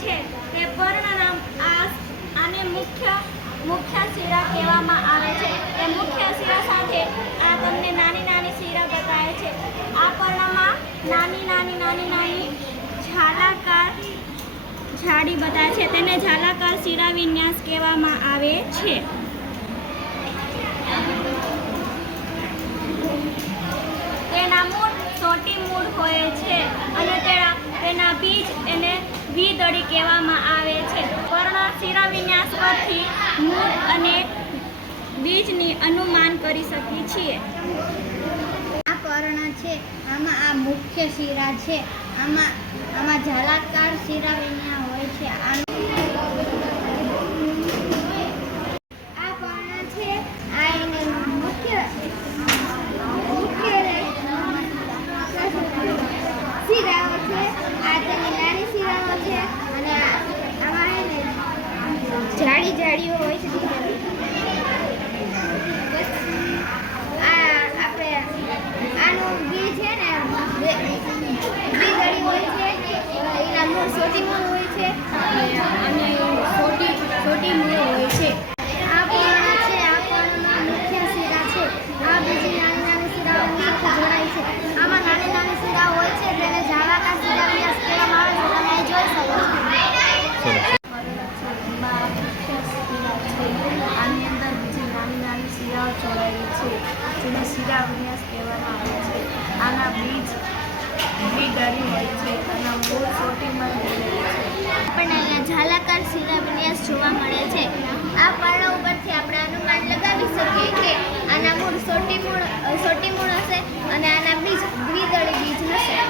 છે તે પર્ણનામ આને મુખ્ય શિરા કહેવામાં આવે છે. તે મુખ્ય શિરા સાથે આ તમને નાની નાની શિરા બતાવે છે. આ પર્ણમાં નાની ઝાલાકાર જાડી બતાવે છે. તેને ઝાલાકાર શિરા વિન્યાસ કહેવામાં આવે છે. તેના મૂળ સોટી મૂળ હોય છે અને તેના બીજ એને દ્વિદળી કહેવામાં આવે છે. પર્ણ શિરા વિન્યાસ પરથી મૂળ અને બીજની અનુમાન કરી શકીએ છીએ. આ પર્ણ છે, આમાં આ મુખ્ય શિરા છે, આમાં ઝાલાકાર શિરા વિન્યાસ હોય છે. આ પર્ણ છે, આ એને મુખ્ય શિરાઓ છે. આ તેની નાની શિરાઓ છે અને આમાં એને જાડીઓ હોય છે. આનું બી છે ને દ્વિદળી હોય છે. એના મૂળ સોટી મૂળ હોય છે અને સોટી મૂળ હોય છે. આ પર્ણ છે, આ પર્ણમાં મુખ્ય શિરા છે. આ બીજી નાની શિરાઓ સાથે જોડાય છે. આમાં નાની શિરાઓ હોય છે, તેને ઝાલાકાર શિરા વિન્યાસ કહેવામાં આવે છે. તમે અહીં જોઈ શકો છો. આની અંદર બીજી નાની શિરાઓ જોડાયેલી છે, જેને શિરા વિન્યાસ કહેવામાં આવે છે. આના બીજ દ્વિદળી હોય છે અને મૂળ સોટીમાં રહેલું છે. આપણને અહીંયા ઝાલાકાર શિરા વિન્યાસ જોવા મળે છે. આ પર્ણ ઉપરથી આપણે અનુમાન લગાવી શકીએ કે આના મૂળ સોટી મૂળ હશે અને આના બીજ દ્વિદળી બીજ હશે.